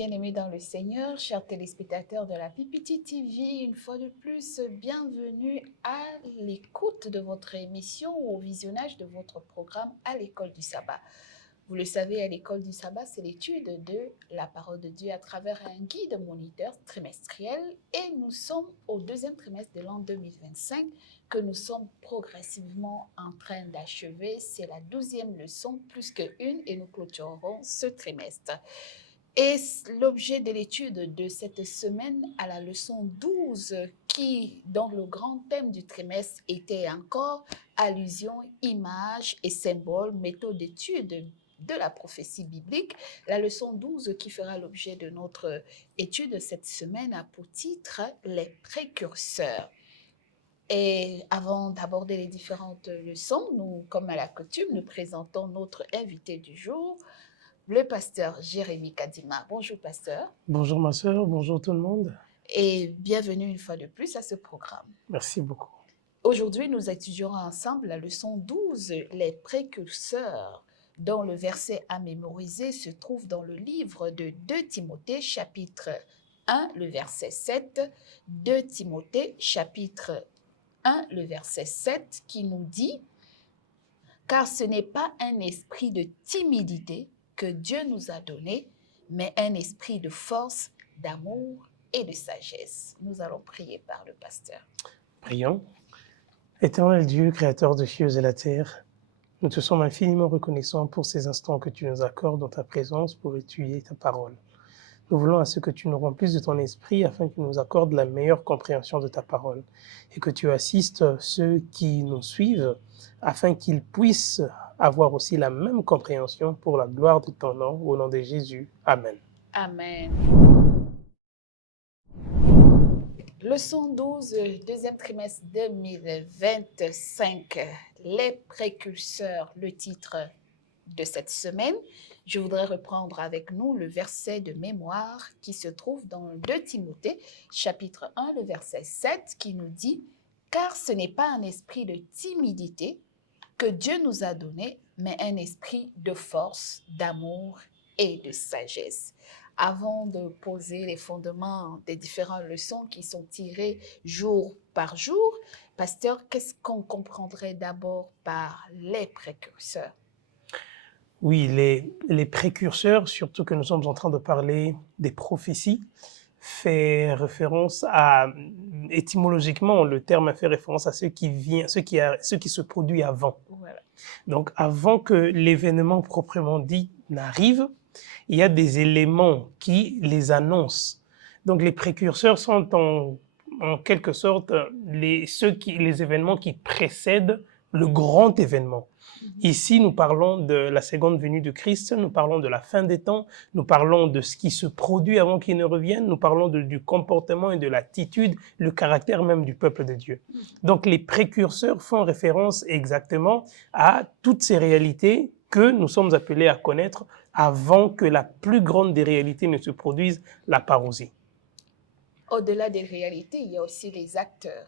bien-aimés dans le Seigneur, chers téléspectateurs de la PPT TV, une fois de plus, bienvenue à l'écoute de votre émission ou au visionnage de votre programme à l'école du sabbat. Vous le savez, à l'école du sabbat, c'est l'étude de la parole de Dieu à travers un guide moniteur trimestriel et nous sommes au deuxième trimestre de l'an 2025 que nous sommes progressivement en train d'achever. C'est la 12e leçon, plus qu'une, et nous clôturerons ce trimestre. Et l'objet de l'étude de cette semaine à la leçon 12 qui, dans le grand thème du trimestre, était encore allusion, image et symbole, méthode d'étude de la prophétie biblique. La leçon 12 qui fera l'objet de notre étude cette semaine a pour titre « Les précurseurs ». Et avant d'aborder les différentes leçons, nous, comme à la coutume, nous présentons notre invité du jour, le pasteur Jérémy Kadima. Bonjour pasteur. Bonjour ma sœur, bonjour tout le monde. Et bienvenue une fois de plus à ce programme. Merci beaucoup. Aujourd'hui, nous étudierons ensemble la leçon 12, les précurseurs, dont le verset à mémoriser se trouve dans le livre de 2 Timothée, chapitre 1, le verset 7. 2 Timothée, chapitre 1, le verset 7, qui nous dit « Car ce n'est pas un esprit de timidité que Dieu nous a donné, mais un esprit de force, d'amour et de sagesse. » Nous allons prier par le pasteur. Prions. Éternel Dieu, créateur de cieux et la terre, nous te sommes infiniment reconnaissants pour ces instants que tu nous accordes dans ta présence pour étudier ta parole. Nous voulons à ce que tu nous remplisses de ton esprit afin que tu nous accordes la meilleure compréhension de ta parole et que tu assistes ceux qui nous suivent afin qu'ils puissent avoir aussi la même compréhension pour la gloire de ton nom, au nom de Jésus. Amen. Amen. Leçon 12, deuxième trimestre 2025, les précurseurs, le titre de cette semaine. Je voudrais reprendre avec nous le verset de mémoire qui se trouve dans 2 Timothée, chapitre 1, le verset 7, qui nous dit « Car ce n'est pas un esprit de timidité que Dieu nous a donné, mais un esprit de force, d'amour et de sagesse. » Avant de poser les fondements des différentes leçons qui sont tirées jour par jour, pasteur, qu'est-ce qu'on comprendrait d'abord par les précurseurs? Oui, les précurseurs, surtout que nous sommes en train de parler des prophéties, fait référence à, étymologiquement, le terme fait référence à ce qui se produit avant. Voilà. Donc, avant que l'événement proprement dit n'arrive, il y a des éléments qui les donc les précurseurs sont en quelque sorte les événements qui précèdent le grand événement. Ici, nous parlons de la seconde venue de Christ, nous parlons de la fin des temps, nous parlons de ce qui se produit avant qu'il ne revienne, nous parlons du comportement et de l'attitude, le caractère même du peuple de Dieu. Donc les précurseurs font référence exactement à toutes ces réalités que nous sommes appelés à connaître avant que la plus grande des réalités ne se produise, la parousie. Au-delà des réalités, il y a aussi les acteurs.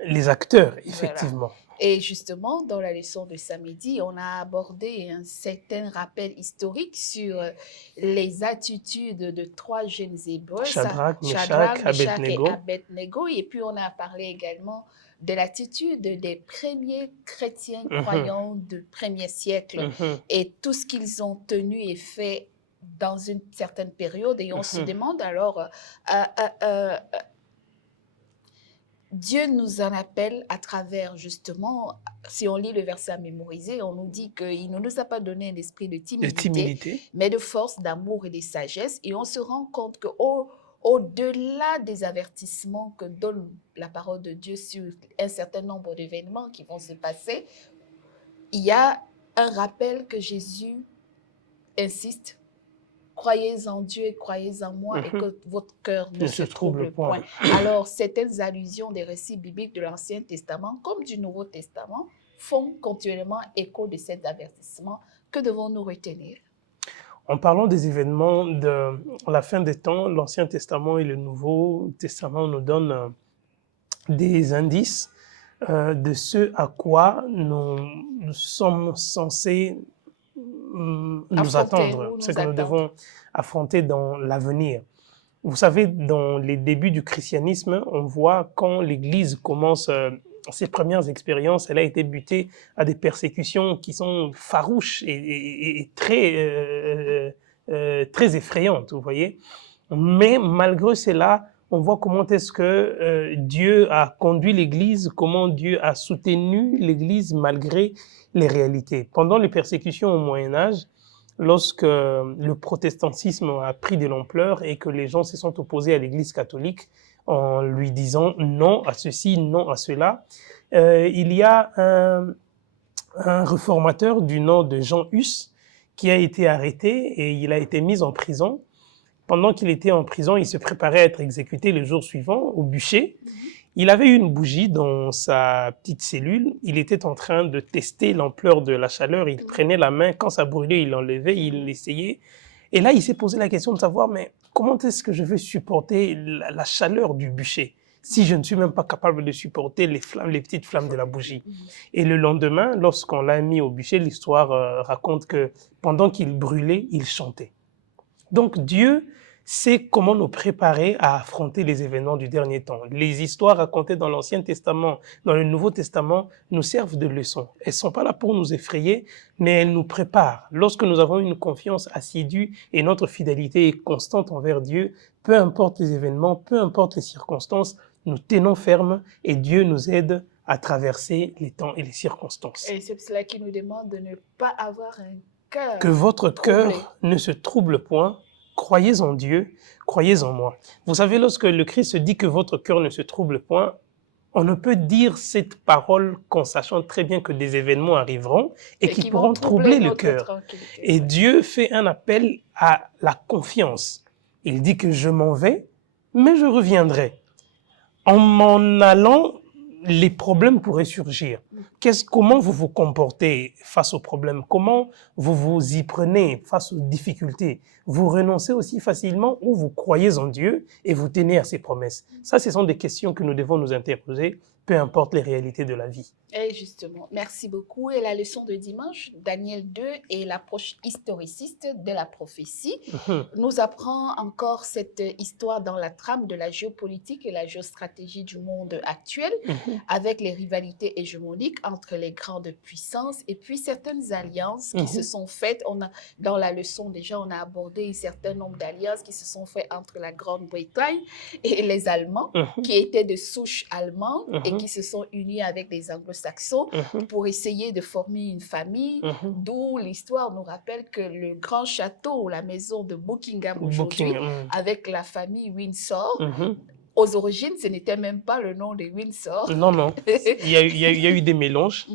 Les acteurs, effectivement. Voilà. Et justement, dans la leçon de samedi, on a abordé un certain rappel historique sur les attitudes de 3 jeunes Hébreux, Shadrach, Meshach Abednego. et Abednego. Et puis, on a parlé également de l'attitude des premiers chrétiens croyants du premier siècle et tout ce qu'ils ont tenu et fait dans une certaine période. Et on se demande alors... Dieu nous en appelle à travers, justement, si on lit le verset à mémoriser, on nous dit qu'il ne nous a pas donné un esprit de timidité, mais de force, d'amour et de sagesse. Et on se rend compte qu'au-delà des avertissements que donne la parole de Dieu sur un certain nombre d'événements qui vont se passer, il y a un rappel que Jésus insiste. Croyez en Dieu et croyez en moi et que votre cœur ne se trouble point. Alors, certaines allusions des récits bibliques de l'Ancien Testament comme du Nouveau Testament font continuellement écho de cet avertissement. Que devons-nous retenir? En parlant des événements de la fin des temps, l'Ancien Testament et le Nouveau Testament nous donnent des indices de ce à quoi nous sommes censés nous attendre, ou ce nous que nous attendre. devons affronter dans l'avenir. Vous savez, dans les débuts du christianisme, on voit quand l'Église commence ses premières expériences, elle a été butée à des persécutions qui sont farouches et très effrayantes, vous voyez. Mais malgré cela, on voit comment est-ce que Dieu a conduit l'Église, comment Dieu a soutenu l'Église malgré les réalités. Pendant les persécutions au Moyen Âge, lorsque le protestantisme a pris de l'ampleur et que les gens se sont opposés à l'Église catholique en lui disant non à ceci, non à cela, il y a un réformateur du nom de Jean Hus qui a été arrêté et il a été mis en prison. Pendant qu'il était en prison, il se préparait à être exécuté le jour suivant au bûcher. Il avait une bougie dans sa petite cellule. Il était en train de tester l'ampleur de la chaleur. Il prenait la main, quand ça brûlait, il l'enlevait, il l'essayait. Et là, il s'est posé la question de savoir, mais comment est-ce que je vais supporter la chaleur du bûcher si je ne suis même pas capable de supporter les flammes, les petites flammes de la bougie. Et le lendemain, lorsqu'on l'a mis au bûcher, l'histoire raconte que pendant qu'il brûlait, il chantait. Donc Dieu sait comment nous préparer à affronter les événements du dernier temps. Les histoires racontées dans l'Ancien Testament, dans le Nouveau Testament, nous servent de leçons. Elles ne sont pas là pour nous effrayer, mais elles nous préparent. Lorsque nous avons une confiance assidue et notre fidélité est constante envers Dieu, peu importe les événements, peu importe les circonstances, nous tenons ferme et Dieu nous aide à traverser les temps et les circonstances. Et c'est cela qui nous demande de ne pas avoir un cœur Que votre troublé. cœur ne se trouble point. Croyez en Dieu, croyez en moi. Vous savez, lorsque le Christ dit que votre cœur ne se trouble point, on ne peut dire cette parole qu'en sachant très bien que des événements arriveront et qui pourront troubler le cœur. Et Dieu fait un appel à la confiance. Il dit que je m'en vais, mais je reviendrai. En m'en allant, les problèmes pourraient surgir. Comment vous vous comportez face aux problèmes? Comment vous vous y prenez face aux difficultés? Vous renoncez aussi facilement ou vous croyez en Dieu et vous tenez à ses promesses? Ça, ce sont des questions que nous devons nous interroger, peu importe les réalités de la vie. Et justement, merci beaucoup. Et la leçon de dimanche, Daniel 2 et l'approche historiciste de la prophétie, nous apprend encore cette histoire dans la trame de la géopolitique et la géostratégie du monde actuel, avec les rivalités hégémoniques entre les grandes puissances et puis certaines alliances qui se sont faites. Dans la leçon déjà, on a abordé un certain nombre d'alliances qui se sont faites entre la Grande-Bretagne et les Allemands, qui étaient de souche allemande et qui se sont unis avec les anglo-saxons pour essayer de former une famille, d'où l'histoire nous rappelle que le grand château, la maison de Buckingham aujourd'hui, avec la famille Windsor, aux origines, ce n'était même pas le nom de Windsor. Non, non. Il y a eu des mélanges.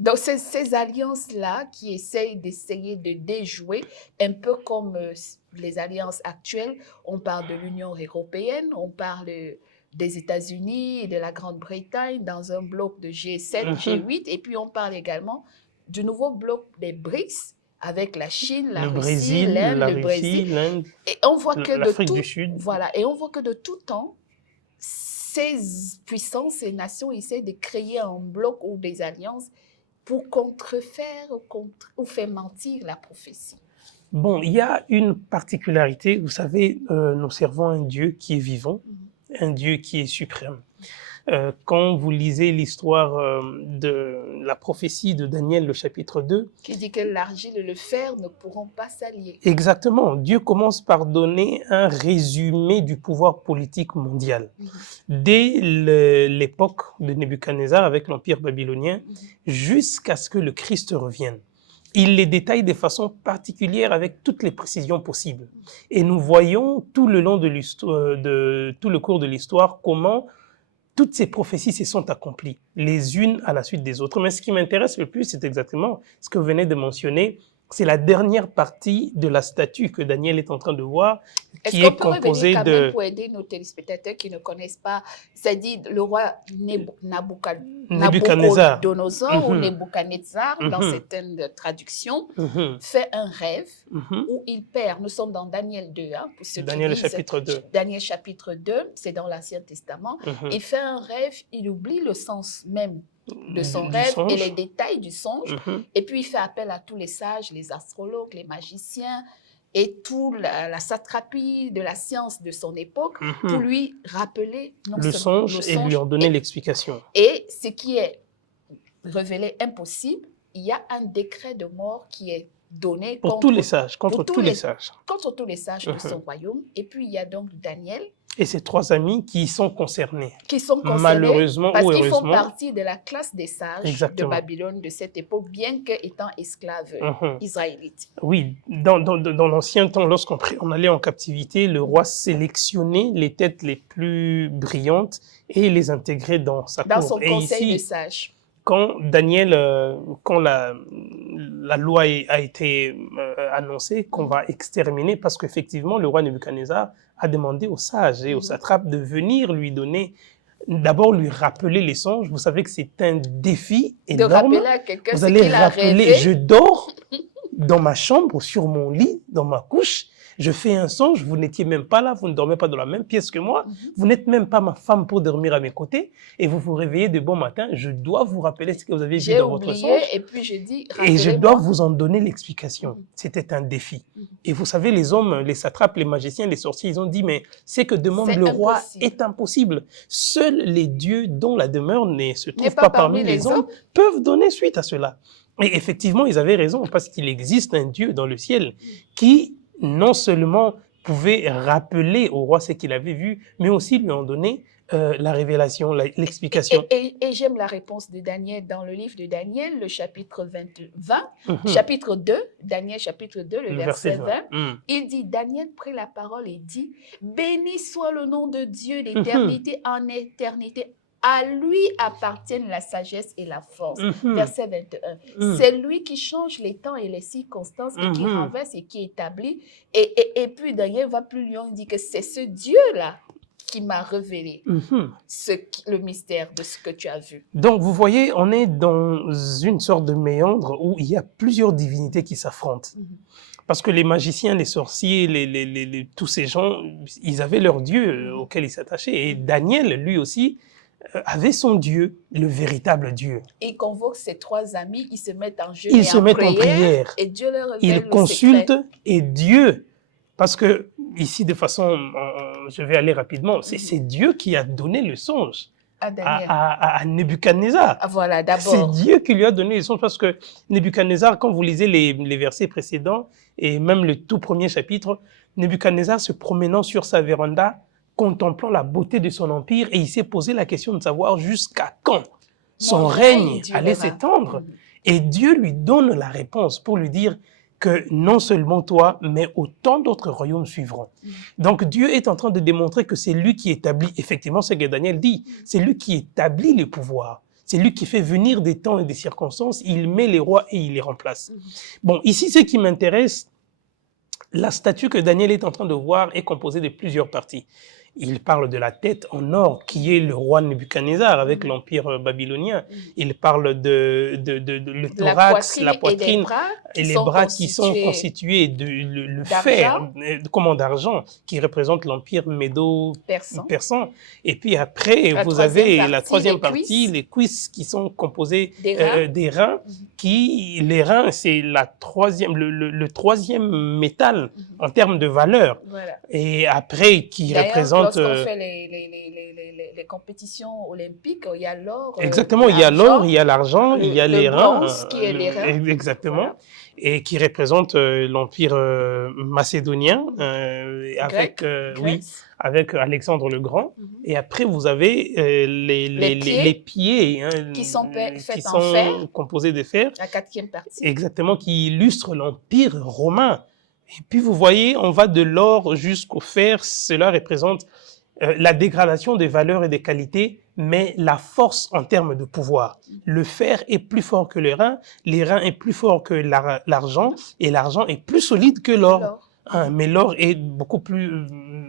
Donc, ces alliances-là qui essayent de déjouer, un peu comme les alliances actuelles, on parle de l'Union européenne, on parle des États-Unis et de la Grande-Bretagne dans un bloc de G7, G8, et puis on parle également du nouveau bloc des BRICS avec la Chine, la Russie, l'Inde, le Brésil. Et on voit que l'Afrique du Sud. Voilà, et on voit que de tout temps, ces puissances, ces nations essaient de créer un bloc ou des alliances pour contrefaire ou faire mentir la prophétie. Bon, il y a une particularité, vous savez, nous servons un Dieu qui est vivant, un Dieu qui est suprême. Quand vous lisez l'histoire de la prophétie de Daniel, le chapitre 2... Qui dit que l'argile et le fer ne pourront pas s'allier. Exactement. Dieu commence par donner un résumé du pouvoir politique mondial. Dès l'époque de Nebuchadnezzar avec l'Empire babylonien, jusqu'à ce que le Christ revienne. Il les détaille de façon particulière avec toutes les précisions possibles. Et nous voyons tout le long de l'histoire, tout le cours de l'histoire, comment toutes ces prophéties se sont accomplies, les unes à la suite des autres. Mais ce qui m'intéresse le plus, c'est exactement ce que vous venez de mentionner. C'est la dernière partie de la statue que Daniel est en train de voir, qui est composée de... Même pour aider nos téléspectateurs qui ne connaissent pas, c'est-à-dire le roi Nabuchodonosor ou Nebuchadnezzar, dans certaines traductions, fait un rêve où il perd. Nous sommes dans Daniel 2, pour ceux Daniel qui lisent, chapitre 2. Daniel chapitre 2, c'est dans l'Ancien Testament. Il fait un rêve, il oublie le sens même de son du rêve songe. et les détails du songe. Mhm. Et puis, il fait appel à tous les sages, les astrologues, les magiciens et toute la satrapie de la science de son époque pour lui rappeler non le seulement songe et lui en donner l'explication. Et ce qui est révélé impossible, il y a un décret de mort qui est donné pour tous les sages, contre tous les sages. Contre tous les sages de son royaume. Et puis, il y a donc Daniel. Et ses 3 amis qui sont concernés. Qui sont concernés malheureusement parce ou qu'ils heureusement. font partie de la classe des sages de Babylone de cette époque, bien qu'étant esclaves israélites. Oui, dans l'ancien temps, lorsqu'on allait en captivité, le roi sélectionnait les têtes les plus brillantes et les intégrait dans sa cour. Dans son conseil de sages. Quand Daniel, quand la loi a été annoncée qu'on va exterminer, parce qu'effectivement, le roi Nebuchadnezzar a demandé aux sages et aux satrapes de venir lui donner, d'abord lui rappeler les songes. Vous savez que c'est un défi énorme. De rappeler à quelqu'un ce qu'il a rêvé. Je dors dans ma chambre, sur mon lit, dans ma couche. Je fais un songe, vous n'étiez même pas là, vous ne dormez pas dans la même pièce que moi, vous n'êtes même pas ma femme pour dormir à mes côtés, et vous vous réveillez de bon matin, je dois vous rappeler ce que vous avez vu dans votre songe. Et puis je dis, et je dois vous en donner l'explication. C'était un défi. Et vous savez, les hommes, les satrapes, les magiciens, les sorciers, ils ont dit, mais c'est que demande le roi est impossible. Seuls les dieux dont la demeure ne se trouve pas parmi les hommes peuvent donner suite à cela. Et effectivement, ils avaient raison, parce qu'il existe un Dieu dans le ciel qui non seulement pouvait rappeler au roi ce qu'il avait vu, mais aussi lui en donner la révélation, l'explication. Et j'aime la réponse de Daniel dans le livre de Daniel, le chapitre 20, chapitre 2, Daniel chapitre 2, le verset 20. Il dit, Daniel prit la parole et dit, « Béni soit le nom de Dieu d'éternité en éternité. À lui appartiennent la sagesse et la force. » Verset 21. C'est lui qui change les temps et les circonstances et qui renverse et qui établit. Et puis Daniel va plus loin, il dit que c'est ce Dieu-là qui m'a révélé le mystère de ce que tu as vu. Donc, vous voyez, on est dans une sorte de méandre où il y a plusieurs divinités qui s'affrontent. Parce que les magiciens, les sorciers, tous ces gens, ils avaient leur Dieu auquel ils s'attachaient. Et Daniel, lui aussi, avait son Dieu, le véritable Dieu. Il convoque ses 3 amis, ils se mettent en jeûne ils se mettent en prière. Et Dieu leur révèle ils consultent et Dieu, parce que ici de façon, je vais aller rapidement, c'est Dieu qui a donné le songe à Nebuchadnezzar. Voilà, d'abord. C'est Dieu qui lui a donné le songe, parce que Nebuchadnezzar, quand vous lisez les versets précédents et même le tout premier chapitre, Nebuchadnezzar se promenant sur sa véranda, contemplant la beauté de son empire, et il s'est posé la question de savoir jusqu'à quand son règne allait s'étendre. Et Dieu lui donne la réponse pour lui dire que non seulement toi, mais autant d'autres royaumes suivront. Donc Dieu est en train de démontrer que c'est lui qui établit, effectivement ce que Daniel dit, c'est lui qui établit le pouvoir. C'est lui qui fait venir des temps et des circonstances, il met les rois et il les remplace. Bon, ici, ce qui m'intéresse, la statue que Daniel est en train de voir est composée de plusieurs parties. Il parle de la tête en or, qui est le roi Nebuchadnezzar avec l'empire babylonien. Il parle de le thorax, la poitrine et les bras qui sont constitués de le fer, comment d'argent, qui représente l'empire médo-persan. Et puis après, vous avez la troisième partie, les cuisses qui sont composées des reins. Les reins, c'est le troisième métal en termes de valeur. Voilà. Et après, qui représente... Lorsqu'on fait les compétitions olympiques, il y a l'or. Exactement, il y a l'or, il y a l'argent, il y a les reins. Bronze, qui est les reins. Exactement. Voilà. Et qui représente l'empire macédonien avec Alexandre le Grand. Et après, vous avez les pieds qui sont faits en fer, composés de fer. La 4e partie. Exactement, qui illustre l'empire romain. Et puis, vous voyez, on va de l'or jusqu'au fer. Cela représente la dégradation des valeurs et des qualités, mais la force en termes de pouvoir. Le fer est plus fort que les reins est plus fort que l'argent, et l'argent est plus solide que l'or. Mais l'or est beaucoup plus,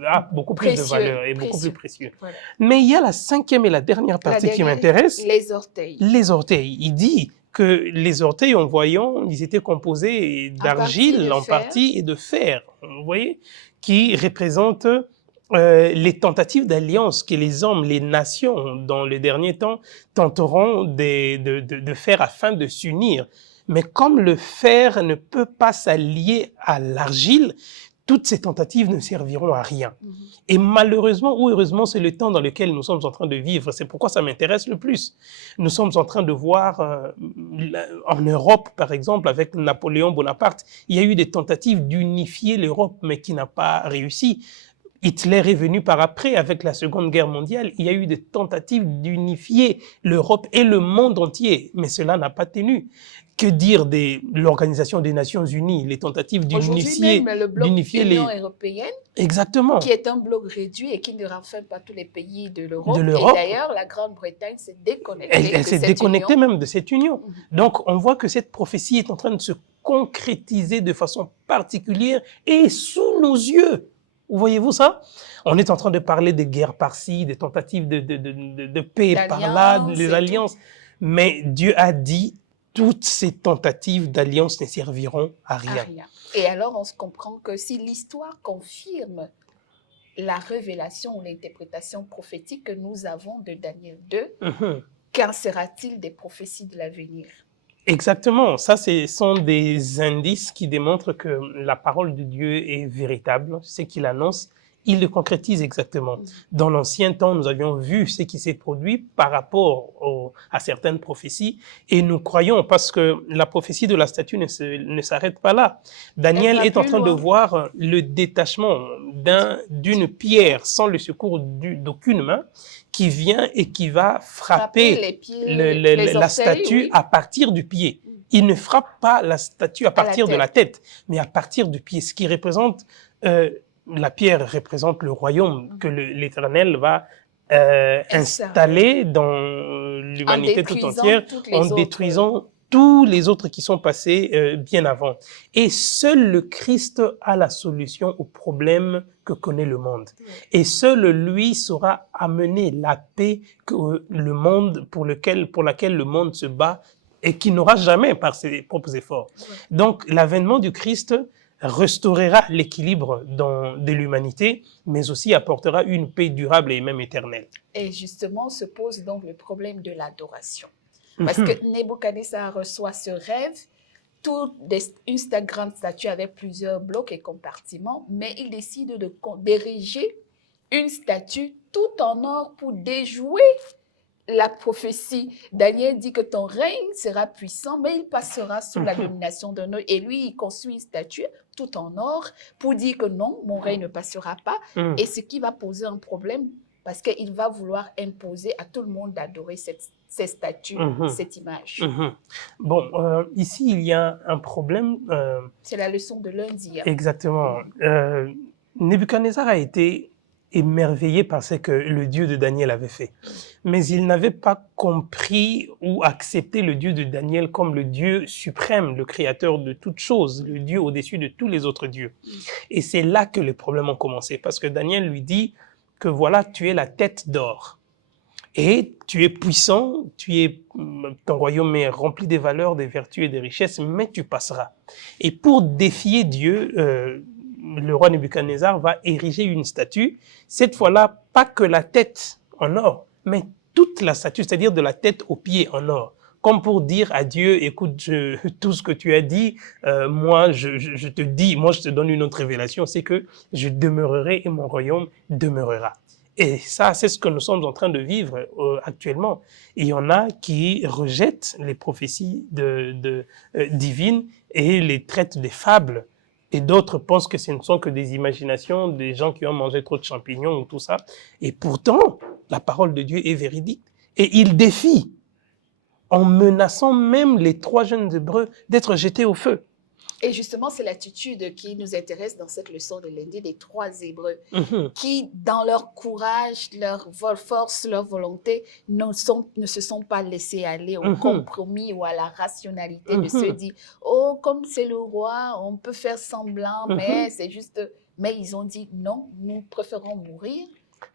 a beaucoup plus de valeur et beaucoup plus précieux. Voilà. Mais il y a la 5e et la dernière partie qui m'intéresse. Les orteils. Les orteils. Il dit que les orteils, en voyant, ils étaient composés d'argile en partie et de fer, vous voyez, qui représente les tentatives d'alliance que les hommes, les nations, dans les derniers temps, tenteront de faire afin de s'unir. Mais comme le fer ne peut pas s'allier à l'argile, toutes ces tentatives ne serviront à rien. Et malheureusement ou heureusement, c'est le temps dans lequel nous sommes en train de vivre. C'est pourquoi ça m'intéresse le plus. Nous sommes en train de voir, en Europe, par exemple, avec Napoléon Bonaparte, il y a eu des tentatives d'unifier l'Europe, mais qui n'a pas réussi. Hitler est venu par après, avec la Seconde Guerre mondiale, il y a eu des tentatives d'unifier l'Europe et le monde entier, mais cela n'a pas tenu. Que dire de l'Organisation des Nations Unies, les tentatives d'unifier le bloc Union européenne, exactement, qui est un bloc réduit et qui ne renferme pas tous les pays de l'Europe. Et d'ailleurs, la Grande-Bretagne s'est déconnectée. Elle s'est déconnectée même de cette union. Donc, on voit que cette prophétie est en train de se concrétiser de façon particulière et sous nos yeux. Voyez-vous ça? On est en train de parler des guerres par-ci, des tentatives de paix par-là, des alliances. Mais Dieu a dit, toutes ces tentatives d'alliance ne serviront à rien. Et alors, on se comprend que si l'histoire confirme la révélation ou l'interprétation prophétique que nous avons de Daniel 2, qu'en sera-t-il des prophéties de l'avenir? Exactement. Ça, ce sont des indices qui démontrent que la parole de Dieu est véritable. Ce qu'il annonce, il le concrétise exactement. Dans l'ancien temps, nous avions vu ce qui s'est produit par rapport à certaines prophéties et nous croyons, parce que la prophétie de la statue ne s'arrête pas là. Daniel est en train de voir le détachement d'une pierre sans le secours d'aucune main qui vient et qui va frapper la statue à partir du pied. Il ne frappe pas la statue à partir de la tête, mais à partir du pied, ce qui représente... la pierre représente le royaume que l'Éternel va installer dans l'humanité tout entière en détruisant tous les autres qui sont passés bien avant. Et seul le Christ a la solution aux problèmes que connaît le monde. Et seul lui saura amener la paix que le monde, pour laquelle le monde se bat et qui n'aura jamais par ses propres efforts. Donc l'avènement du Christ restaurera l'équilibre de l'humanité, mais aussi apportera une paix durable et même éternelle. Et justement, se pose donc le problème de l'adoration. Parce que Nebuchadnezzar reçoit ce rêve, une grande statue avec plusieurs blocs et compartiments, mais il décide d'ériger une statue tout en or pour déjouer la prophétie. Daniel dit que ton règne sera puissant, mais il passera sous la domination d'un autre. Et lui, il construit une statue tout en or pour dire que non, mon règne ne passera pas. Et ce qui va poser un problème, parce qu'il va vouloir imposer à tout le monde d'adorer cette statue, cette image. Bon, ici, il y a un problème. C'est la leçon de lundi. Exactement. Nebuchadnezzar a été émerveillé par ce que le Dieu de Daniel avait fait. Mais il n'avait pas compris ou accepté le Dieu de Daniel comme le Dieu suprême, le créateur de toutes choses, le Dieu au-dessus de tous les autres dieux. Et c'est là que les problèmes ont commencé, parce que Daniel lui dit que voilà, tu es la tête d'or. Et tu es puissant, ton royaume est rempli des valeurs, des vertus et des richesses, mais tu passeras. Et pour défier Dieu, le roi Nebuchadnezzar va ériger une statue, cette fois-là, pas que la tête en or, mais toute la statue, c'est-à-dire de la tête aux pieds en or. Comme pour dire à Dieu, écoute, tout ce que tu as dit, moi, je te dis, moi, je te donne une autre révélation, c'est que je demeurerai et mon royaume demeurera. Et ça, c'est ce que nous sommes en train de vivre actuellement. Et il y en a qui rejettent les prophéties divines et les traitent des fables. Et d'autres pensent que ce ne sont que des imaginations, des gens qui ont mangé trop de champignons ou tout ça. Et pourtant, la parole de Dieu est véridique. Et il défie, en menaçant même les 3 jeunes Hébreux d'être jetés au feu. Et justement, c'est l'attitude qui nous intéresse dans cette leçon de lundi des 3 Hébreux, qui, dans leur courage, leur force, leur volonté, ne se sont pas laissés aller au compromis ou à la rationalité de se dire « Oh, comme c'est le roi, on peut faire semblant, mais c'est juste… » Mais ils ont dit « Non, nous préférons mourir. »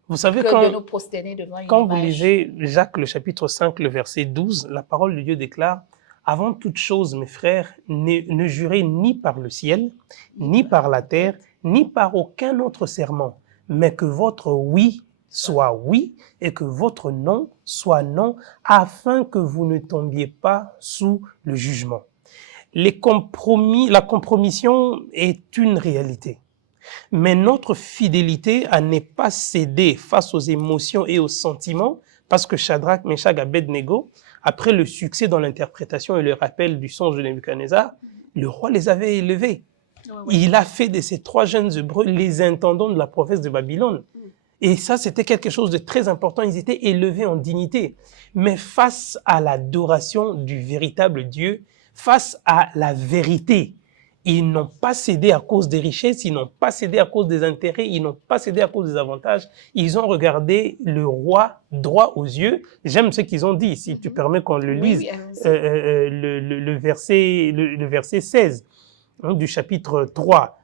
Vous savez, quand vous lisez Jacques, le chapitre 5, le verset 12, la parole de Dieu déclare « Avant toute chose, mes frères, ne jurez ni par le ciel, ni par la terre, ni par aucun autre serment, mais que votre oui soit oui et que votre non soit non, afin que vous ne tombiez pas sous le jugement. La compromission est une réalité. Mais notre fidélité à ne pas céder face aux émotions et aux sentiments, parce que Shadrach, Meshach et Abednego, après le succès dans l'interprétation et le rappel du songe de Nebuchadnezzar, le roi les avait élevés. Il a fait de ces 3 jeunes Hébreux les intendants de la province de Babylone. Et ça, c'était quelque chose de très important. Ils étaient élevés en dignité. Mais face à l'adoration du véritable Dieu, face à la vérité, ils n'ont pas cédé à cause des richesses, ils n'ont pas cédé à cause des intérêts, ils n'ont pas cédé à cause des avantages. Ils ont regardé le roi droit aux yeux. J'aime ce qu'ils ont dit, si tu permets qu'on le lise, le verset 16 du chapitre 3.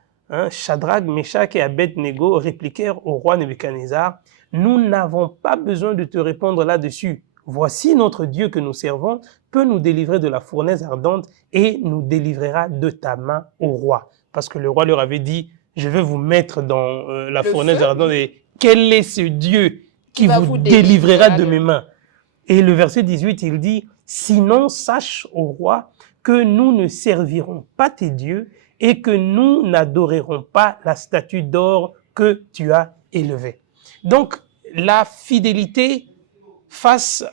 Shadrach, Meshach et Abednego répliquèrent au roi Nebuchadnezzar, « Nous n'avons pas besoin de te répondre là-dessus. Voici notre Dieu que nous servons peut nous délivrer de la fournaise ardente et nous délivrera de ta main au roi. » Parce que le roi leur avait dit, « Je vais vous mettre dans la fournaise ardente et quel est ce Dieu qui vous délivrera de mes mains ?» Et le verset 18, il dit, « Sinon, sache au roi que nous ne servirons pas tes dieux et que nous n'adorerons pas la statue d'or que tu as élevée. » Donc, la fidélité face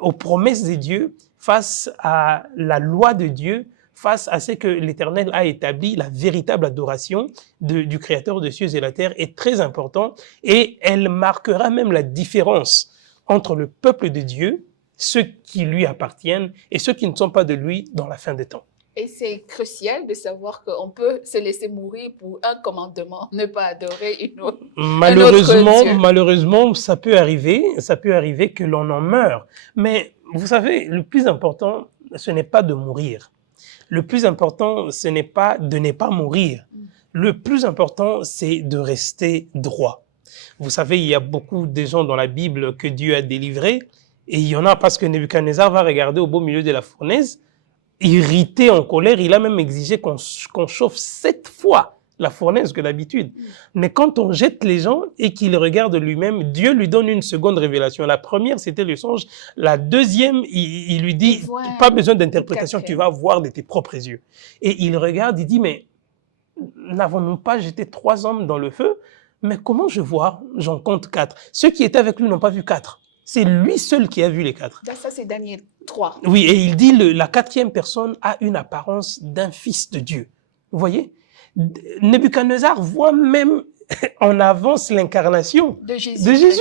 aux promesses de Dieu, face à la loi de Dieu, face à ce que l'Éternel a établi, la véritable adoration du Créateur des cieux et la terre est très importante et elle marquera même la différence entre le peuple de Dieu, ceux qui lui appartiennent et ceux qui ne sont pas de lui dans la fin des temps. Et c'est crucial de savoir qu'on peut se laisser mourir pour un commandement, ne pas adorer une autre. Malheureusement, ça peut arriver que l'on en meure. Mais vous savez, le plus important, ce n'est pas de mourir. Le plus important, ce n'est pas de ne pas mourir. Le plus important, c'est de rester droit. Vous savez, il y a beaucoup de gens dans la Bible que Dieu a délivrés, et il y en a parce que Nebuchadnezzar va regarder au beau milieu de la fournaise, irrité, en colère, il a même exigé qu'on chauffe 7 fois la fournaise que d'habitude. Mais quand on jette les gens et qu'il regarde lui-même, Dieu lui donne une seconde révélation. La première, c'était le songe. La deuxième, il lui dit, pas besoin d'interprétation, tu vas voir de tes propres yeux. Et il regarde, il dit, mais n'avons-nous pas jeté 3 hommes dans le feu? Mais comment je vois? J'en compte 4. Ceux qui étaient avec lui n'ont pas vu 4. C'est lui seul qui a vu les 4. Ça, c'est Daniel 3. Oui, et il dit la 4e personne a une apparence d'un fils de Dieu. Vous voyez? Nebuchadnezzar voit même en avance l'incarnation de Jésus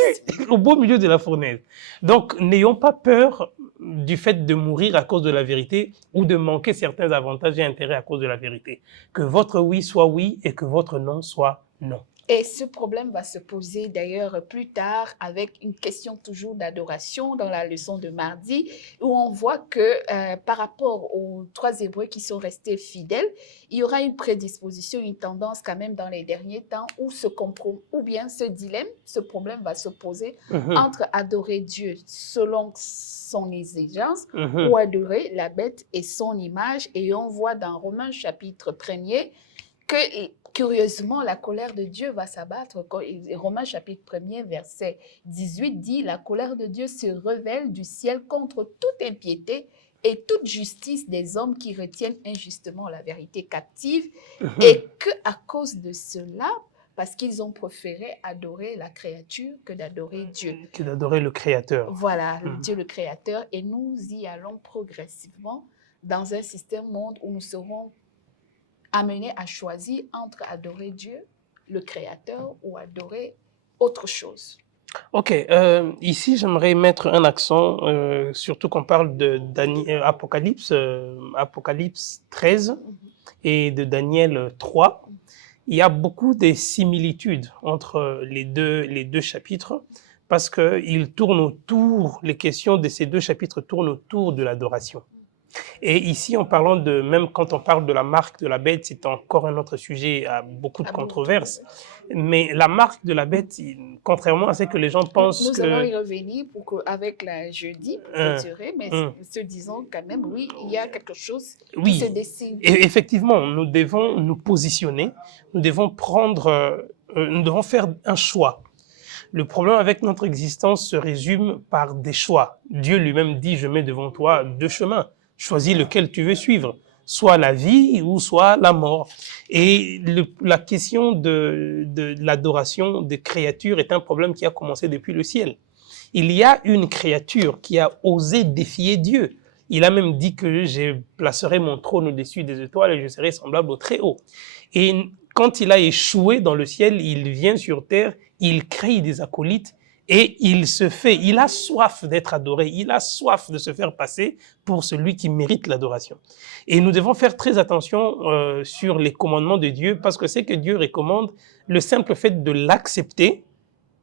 au beau milieu de la fournaise. Donc, n'ayons pas peur du fait de mourir à cause de la vérité ou de manquer certains avantages et intérêts à cause de la vérité. Que votre oui soit oui et que votre non soit non. Et ce problème va se poser d'ailleurs plus tard avec une question toujours d'adoration dans la leçon de mardi, où on voit que par rapport aux 3 Hébreux qui sont restés fidèles, il y aura une prédisposition, une tendance quand même dans les derniers temps où ou bien ce dilemme, ce problème va se poser entre adorer Dieu selon son exigence ou adorer la bête et son image. Et on voit dans Romains chapitre 1er que curieusement, la colère de Dieu va s'abattre. Romains chapitre 1er, verset 18 dit « La colère de Dieu se révèle du ciel contre toute impiété et toute justice des hommes qui retiennent injustement la vérité captive et qu'à cause de cela, parce qu'ils ont préféré adorer la créature que d'adorer Dieu. » Que d'adorer le Créateur. Voilà, Dieu le Créateur. Et nous y allons progressivement dans un système monde où nous serons amené à choisir entre adorer Dieu, le Créateur, ou adorer autre chose. Ok, ici j'aimerais mettre un accent, surtout qu'on parle de Apocalypse 13 et de Daniel 3. Il y a beaucoup de similitudes entre les deux chapitres parce que les questions de ces 2 chapitres tournent autour de l'adoration. Et ici, en parlant même quand on parle de la marque de la bête, c'est encore un autre sujet à beaucoup de controverses. Mais la marque de la bête, contrairement à ce que les gens pensent nous allons y revenir avec la jeudi, mais se disons quand même, oui, il y a quelque chose qui se dessine. Et effectivement, nous devons nous positionner, nous devons prendre nous devons faire un choix. Le problème avec notre existence se résume par des choix. Dieu lui-même dit, je mets devant toi 2 chemins. Choisis lequel tu veux suivre, soit la vie ou soit la mort. Et la question de l'adoration des créatures est un problème qui a commencé depuis le ciel. Il y a une créature qui a osé défier Dieu. Il a même dit que je placerai mon trône au-dessus des étoiles et je serai semblable au Très-Haut. Et quand il a échoué dans le ciel, il vient sur terre, il crée des acolytes et il a soif d'être adoré, il a soif de se faire passer pour celui qui mérite l'adoration. Et nous devons faire très attention sur les commandements de Dieu parce que c'est que Dieu recommande, le simple fait de l'accepter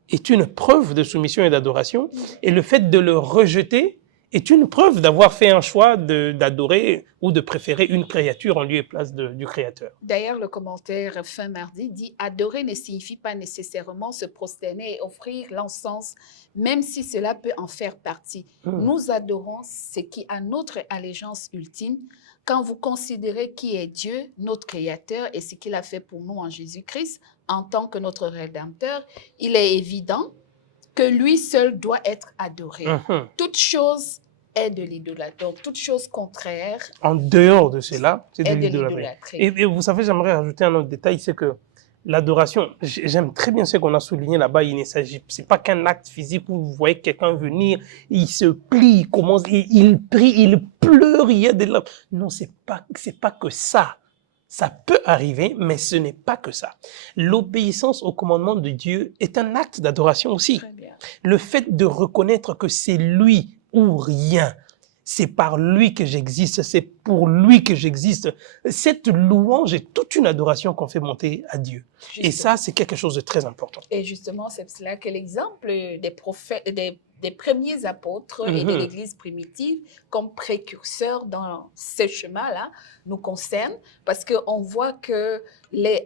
est une preuve de soumission et d'adoration, et le fait de le rejeter est une preuve d'avoir fait un choix d'adorer ou de préférer une créature en lieu et place du Créateur. D'ailleurs, le commentaire fin mardi dit « Adorer ne signifie pas nécessairement se prosterner et offrir l'encens, même si cela peut en faire partie. Nous adorons ce qui a notre allégeance ultime quand vous considérez qui est Dieu, notre Créateur, et ce qu'il a fait pour nous en Jésus-Christ en tant que notre Rédempteur. Il est évident que lui seul doit être adoré. Toute chose est de l'idolâtrie. Toute chose contraire. En dehors de cela, c'est de l'idolâtrie. Et vous savez, j'aimerais rajouter un autre détail, c'est que l'adoration, j'aime très bien ce qu'on a souligné là-bas, c'est pas qu'un acte physique où vous voyez quelqu'un venir, il se plie, il commence, il prie, il pleure, il y a des larmes. Non, c'est pas que ça. Ça peut arriver, mais ce n'est pas que ça. L'obéissance au commandement de Dieu est un acte d'adoration aussi. Très bien. Le fait de reconnaître que c'est lui ou rien, c'est par lui que j'existe, c'est pour lui que j'existe. Cette louange est toute une adoration qu'on fait monter à Dieu. Justement. Et ça, c'est quelque chose de très important. Et justement, c'est cela que l'exemple des prophètes, des premiers apôtres et de l'Église primitive comme précurseurs dans ce chemin-là nous concerne parce qu'on voit que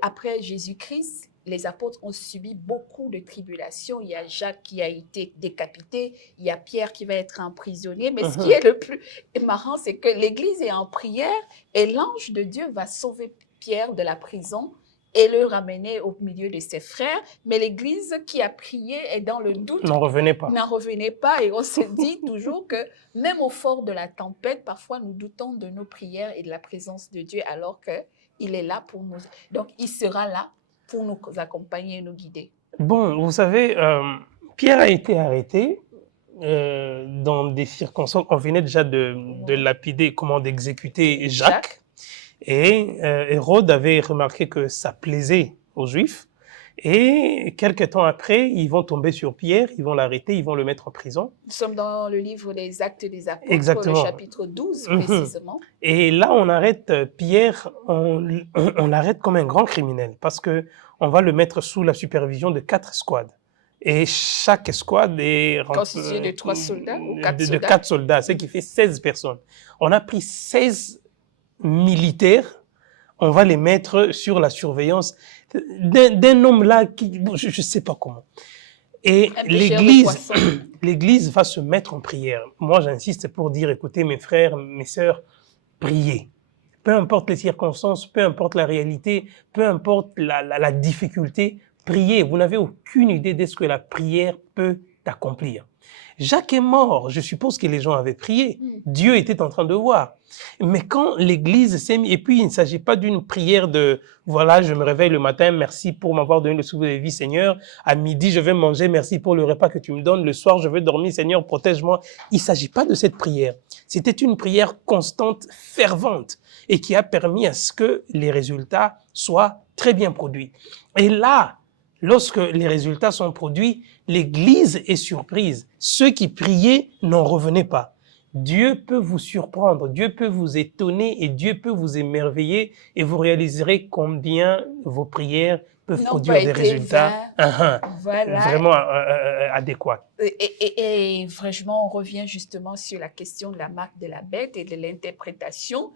après Jésus-Christ, les apôtres ont subi beaucoup de tribulations. Il y a Jacques qui a été décapité, il y a Pierre qui va être emprisonné. Mais ce qui est le plus marrant, c'est que l'Église est en prière et l'ange de Dieu va sauver Pierre de la prison et le ramener au milieu de ses frères. Mais l'Église qui a prié et dans le doute n'en revenait pas. Et on se dit toujours que même au fort de la tempête, parfois nous doutons de nos prières et de la présence de Dieu alors qu'il est là pour nous. Donc, il sera là pour nous accompagner et nous guider. Bon, vous savez, Pierre a été arrêté dans des circonstances. On venait déjà de lapider, d'exécuter Jacques. Et Hérode avait remarqué que ça plaisait aux Juifs. Et quelques temps après, ils vont tomber sur Pierre, ils vont l'arrêter, ils vont le mettre en prison. Nous sommes dans le livre des Actes des Apôtres, Exactement. Le chapitre 12 précisément. Et là, on arrête Pierre, on l'arrête comme un grand criminel parce que on va le mettre sous la supervision de 4 escouades. Et chaque escouade est constituée de 3 soldats ou 4 soldats. De 4 soldats, ce qui fait 16 personnes. On a pris 16 militaires, on va les mettre sur la surveillance d'un homme là qui, je ne sais pas comment. Et l'Église va se mettre en prière. Moi, j'insiste pour dire, écoutez, mes frères, mes sœurs, priez. Peu importe les circonstances, peu importe la réalité, peu importe la difficulté, priez. Vous n'avez aucune idée de ce que la prière peut accomplir. Jacques est mort, je suppose que les gens avaient prié. Dieu était en train de voir. Mais quand l'Église s'est mise, et puis il ne s'agit pas d'une prière de « voilà, je me réveille le matin, merci pour m'avoir donné le souffle de vie, Seigneur. À midi, je vais manger, merci pour le repas que tu me donnes. Le soir, je vais dormir, Seigneur, protège-moi. » Il ne s'agit pas de cette prière. C'était une prière constante, fervente, et qui a permis à ce que les résultats soient très bien produits. Et là, lorsque les résultats sont produits, l'Église est surprise. Ceux qui priaient n'en revenaient pas. Dieu peut vous surprendre, Dieu peut vous étonner et Dieu peut vous émerveiller et vous réaliserez combien vos prières peuvent produire des résultats vraiment adéquats. Et franchement, on revient justement sur la question de la marque de la bête et de l'interprétation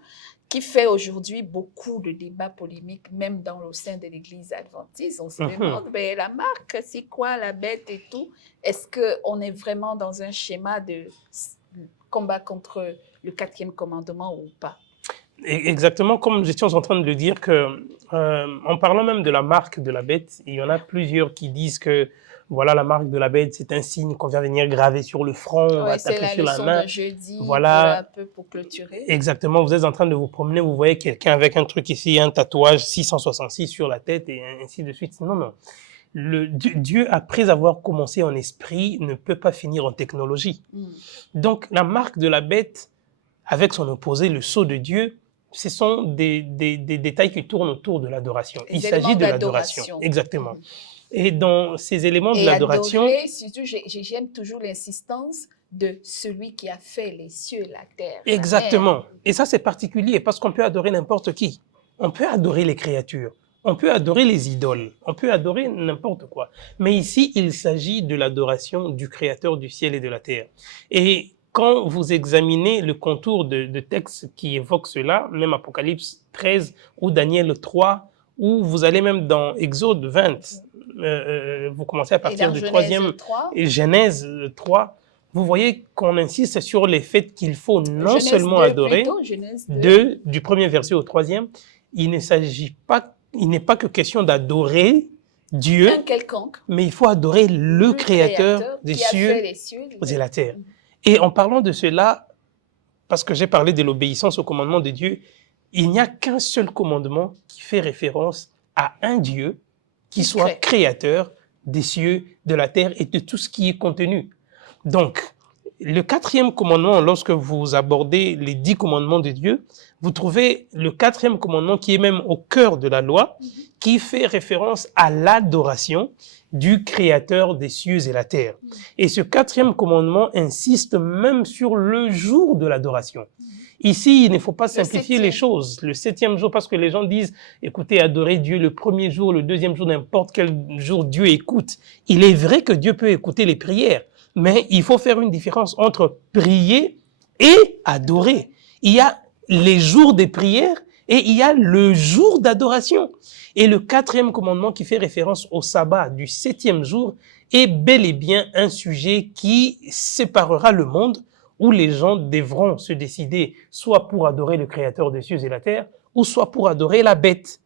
qui fait aujourd'hui beaucoup de débats polémiques, même au sein de l'Église adventiste. On se demande, mais la marque, c'est quoi la bête et tout? Est-ce qu'on est vraiment dans un schéma de combat contre le 4e commandement ou pas? Exactement comme j'étais en train de le dire que, en parlant même de la marque de la bête, il y en a plusieurs qui disent que voilà, la marque de la bête, c'est un signe qu'on vient venir graver sur le front, on va Ouais, c'est taper la sur la leçon main. de jeudi pour un Voilà, peu pour clôturer. exactement. Vous êtes en train de vous promener, vous voyez quelqu'un avec un truc ici, un tatouage 666 sur la tête et ainsi de suite. Non, non. Dieu, après avoir commencé en esprit, ne peut pas finir en technologie. Donc, la marque de la bête, avec son opposé, le sceau de Dieu, ce sont des détails qui tournent autour de l'adoration. Les Il éléments s'agit de l'adoration, d'adoration. exactement. Et dans ces éléments de Et l'adoration, adorer, surtout, j'aime toujours l'insistance de celui qui a fait les cieux, la terre, la mer. exactement. Et ça, c'est particulier parce qu'on peut adorer n'importe qui. On peut adorer les créatures. On peut adorer les idoles. On peut adorer n'importe quoi. Mais ici, il s'agit de l'adoration du Créateur du ciel et de la terre. Et quand vous examinez le contour de textes qui évoquent cela, même Apocalypse 13 ou Daniel 3, ou vous allez même dans Exode 20, vous commencez à Et partir dans du Genèse 3e, 3, et Genèse 3, vous voyez qu'on insiste sur les faits qu'il faut non Genèse seulement 2 adorer, plutôt, Genèse 2. du premier verset au troisième, il ne s'agit pas, il n'est pas que question d'adorer Dieu, Un quelconque, mais il faut adorer le Créateur des qui a fait cieux les cieux. et la terre. Et en parlant de cela, parce que j'ai parlé de l'obéissance au commandement de Dieu, il n'y a qu'un seul commandement qui fait référence à un Dieu qui soit créateur des cieux, de la terre et de tout ce qui est contenu. Donc, le quatrième commandement, lorsque vous abordez les 10 commandements de Dieu, vous trouvez le quatrième commandement qui est même au cœur de la loi, qui fait référence à l'adoration du Créateur des cieux et la terre. Et ce quatrième commandement insiste même sur le jour de l'adoration. Ici, il ne faut pas simplifier les choses. Le 7e jour, parce que les gens disent, écoutez, adorez Dieu le premier jour, le deuxième jour, n'importe quel jour Dieu écoute. Il est vrai que Dieu peut écouter les prières, mais il faut faire une différence entre prier et adorer. Il y a les jours des prières et il y a le jour d'adoration. Et le quatrième commandement qui fait référence au sabbat du 7e jour est bel et bien un sujet qui séparera le monde, où les gens devront se décider soit pour adorer le Créateur des cieux et la terre, ou soit pour adorer la bête,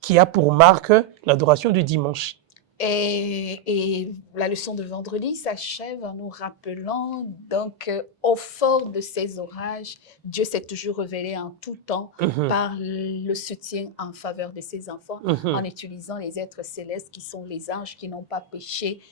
qui a pour marque l'adoration du dimanche. Et la leçon de vendredi s'achève en nous rappelant donc au fort de ces orages, Dieu s'est toujours révélé en tout temps par le soutien en faveur de ses enfants, en utilisant les êtres célestes qui sont les anges qui n'ont pas péché.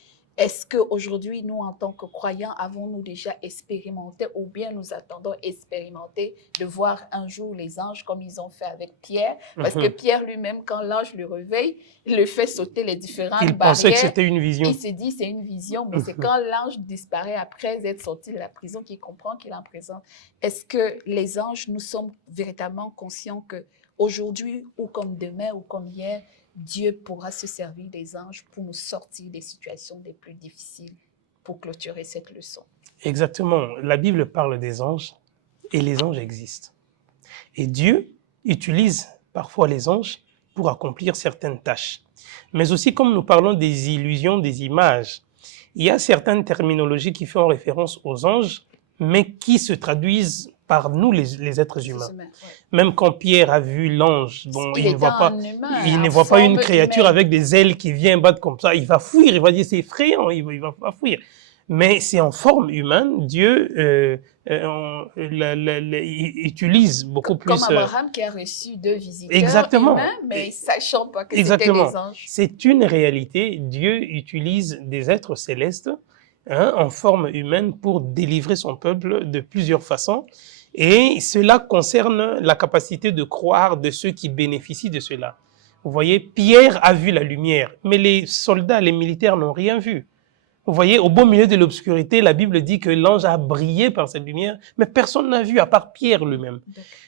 Est-ce qu'aujourd'hui, nous, en tant que croyants, avons-nous déjà expérimenté ou bien nous attendons expérimenter de voir un jour les anges comme ils ont fait avec Pierre? Parce que Pierre lui-même, quand l'ange le réveille, il le fait sauter les différentes barrières. Il pensait que c'était une vision. Il s'est dit c'est une vision, mais c'est quand l'ange disparaît après être sorti de la prison qu'il comprend qu'il est en prison. Est-ce que les anges, nous sommes véritablement conscients qu'aujourd'hui ou comme demain ou comme hier, Dieu pourra se servir des anges pour nous sortir des situations les plus difficiles, pour clôturer cette leçon? Exactement. La Bible parle des anges et les anges existent. Et Dieu utilise parfois les anges pour accomplir certaines tâches. Mais aussi, comme nous parlons des illusions, des images, il y a certaines terminologies qui font référence aux anges, mais qui se traduisent par nous, les êtres humains. Même quand Pierre a vu l'ange, bon, il ne voit pas une créature avec des ailes qui vient battre comme ça. Il va fuir, il va dire c'est effrayant, il va fuir. Mais c'est en forme humaine. Dieu utilise beaucoup plus... Comme Abraham qui a reçu 2 visiteurs humains, mais sachant pas que c'était des anges. C'est une réalité. Dieu utilise des êtres célestes en forme humaine pour délivrer son peuple de plusieurs façons. Et cela concerne la capacité de croire de ceux qui bénéficient de cela. Vous voyez, Pierre a vu la lumière, mais les soldats, les militaires n'ont rien vu. Vous voyez, au beau milieu de l'obscurité, la Bible dit que l'ange a brillé par cette lumière, mais personne n'a vu à part Pierre lui-même.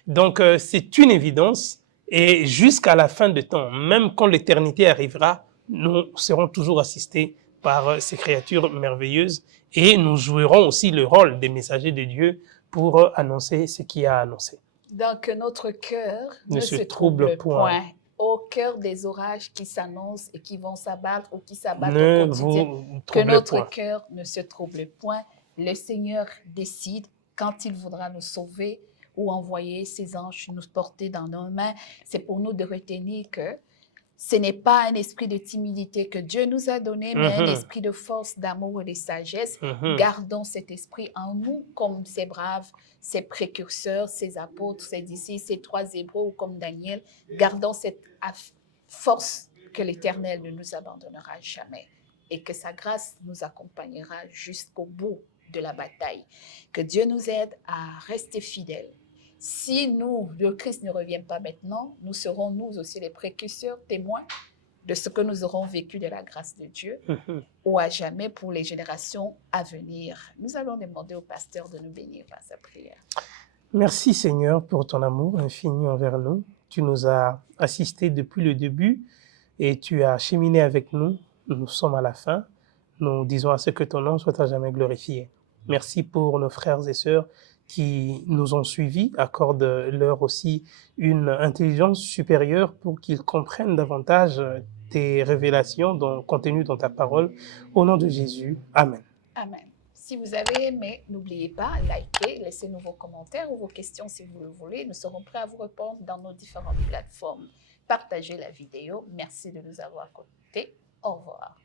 Donc, c'est une évidence. Et jusqu'à la fin de temps, même quand l'éternité arrivera, nous serons toujours assistés par ces créatures merveilleuses et nous jouerons aussi le rôle des messagers de Dieu pour annoncer ce qu'il a annoncé. Donc, notre cœur ne se trouble point. Au cœur des orages qui s'annoncent et qui vont s'abattre ou qui s'abattent au quotidien, que notre cœur ne se trouble point. Le Seigneur décide quand il voudra nous sauver ou envoyer ses anges nous porter dans nos mains. C'est pour nous de retenir que ce n'est pas un esprit de timidité que Dieu nous a donné, mais un esprit de force, d'amour et de sagesse. Gardons cet esprit en nous comme ces braves, ces précurseurs, ces apôtres, ces disciples, ces 3 Hébreux comme Daniel. Gardons cette force que l'Éternel ne nous abandonnera jamais et que sa grâce nous accompagnera jusqu'au bout de la bataille. Que Dieu nous aide à rester fidèles. Si le Christ ne revient pas maintenant, nous serons nous aussi les précurseurs, témoins de ce que nous aurons vécu de la grâce de Dieu ou à jamais pour les générations à venir. Nous allons demander au pasteur de nous bénir par sa prière. Merci Seigneur pour ton amour infini envers nous. Tu nous as assistés depuis le début et tu as cheminé avec nous. Nous sommes à la fin. Nous disons à ce que ton nom soit à jamais glorifié. Merci pour nos frères et sœurs qui nous ont suivis. Accorde-leur aussi une intelligence supérieure pour qu'ils comprennent davantage tes révélations contenues dans ta parole. Au nom de Jésus. Amen. Amen. Si vous avez aimé, n'oubliez pas, likez, laissez-nous vos commentaires ou vos questions si vous le voulez. Nous serons prêts à vous répondre dans nos différentes plateformes. Partagez la vidéo. Merci de nous avoir écoutés. Au revoir.